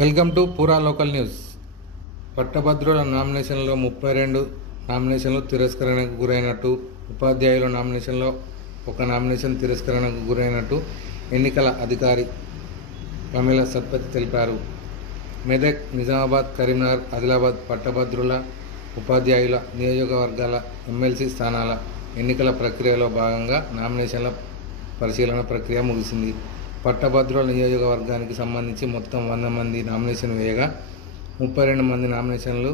Welcome to పూరా local news. పట్టభద్రుల నామినేషన్లో 32 నామినేషన్లు తిరస్కరణకు గురైనట్టు, ఉపాధ్యాయుల నామినేషన్లో ఒక నామినేషన్ తిరస్కరణకు గురైనట్టు ఎన్నికల అధికారి పమేలా సత్పతి తెలిపారు. మెదక్, నిజామాబాద్, కరీంనగర్, ఆదిలాబాద్ పట్టభద్రుల, ఉపాధ్యాయుల నియోజకవర్గాల ఎమ్మెల్సీ స్థానాల ఎన్నికల ప్రక్రియలో భాగంగా నామినేషన్ల పరిశీలన ప్రక్రియ ముగిసింది. పట్టభద్రుల నియోజకవర్గానికి సంబంధించి మొత్తం 100 మంది నామినేషన్ వేయగా 32 మంది నామినేషన్లు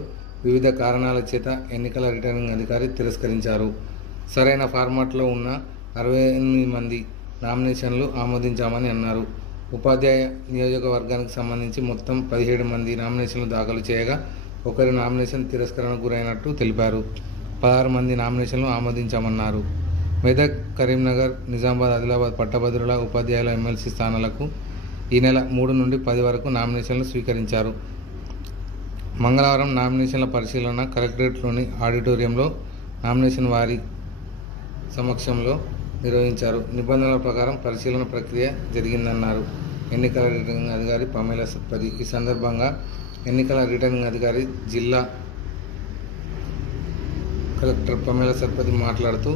వివిధ కారణాల చేత ఎన్నికల రిటర్నింగ్ అధికారి తిరస్కరించారు. సరైన ఫార్మాట్లో ఉన్న 68 మంది నామినేషన్లు ఆమోదించామని అన్నారు. ఉపాధ్యాయ నియోజకవర్గానికి సంబంధించి మొత్తం 17 మంది నామినేషన్లు దాఖలు చేయగా ఒకరి నామినేషన్ తిరస్కరణకు గురైనట్టు తెలిపారు. 16 మంది నామినేషన్లు ఆమోదించామన్నారు. మెదక్, కరీంనగర్, నిజామాబాద్, ఆదిలాబాద్ పట్టభద్రుల, ఉపాధ్యాయుల ఎమ్మెల్సీ స్థానాలకు ఈ నెల 3 నుండి 10 వరకు నామినేషన్లు స్వీకరించారు. మంగళవారం నామినేషన్ల పరిశీలన కలెక్టరేట్లోని ఆడిటోరియంలో నామినేషన్ వారి సమక్షంలో నిర్వహించారు. నిబంధనల ప్రకారం పరిశీలన ప్రక్రియ జరిగిందన్నారు ఎన్నికల రిటర్నింగ్ అధికారి పమేలా సత్పతి. ఈ సందర్భంగా ఎన్నికల రిటర్నింగ్ అధికారి జిల్లా కలెక్టర్ పమేలా సత్పతి మాట్లాడుతూ,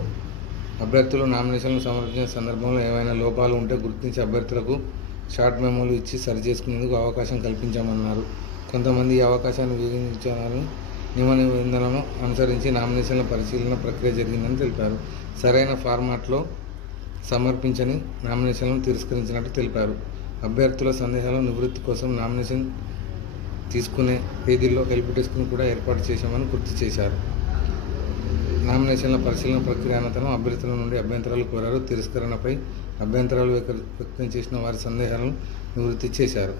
అభ్యర్థులు నామినేషన్లు సమర్పించిన సందర్భంలో ఏవైనా లోపాలు ఉంటే గుర్తించి అభ్యర్థులకు షార్ట్ మెమోలు ఇచ్చి సరిచేసుకునేందుకు అవకాశం కల్పించామన్నారు. కొంతమంది ఈ అవకాశాన్ని వినియోగించాలని నియమ నిబంధనలను అనుసరించి నామినేషన్ల పరిశీలన ప్రక్రియ జరిగిందని తెలిపారు. సరైన ఫార్మాట్లో సమర్పించని నామినేషన్లను తిరస్కరించినట్టు తెలిపారు. అభ్యర్థుల సందేహాల నివృత్తి కోసం నామినేషన్ తీసుకునే తేదీల్లో హెల్ప్ డెస్క్ను కూడా ఏర్పాటు చేశామని గుర్తు చేశారు. నామినేషన్ల పరిశీలన ప్రక్రియ అనంతరం అభ్యర్థుల నుండి అభ్యంతరాలు కోరారు. తిరస్కరణపై అభ్యంతరాలు వ్యక్తం చేసిన వారి సందేహాలను నివృత్తి చేశారు.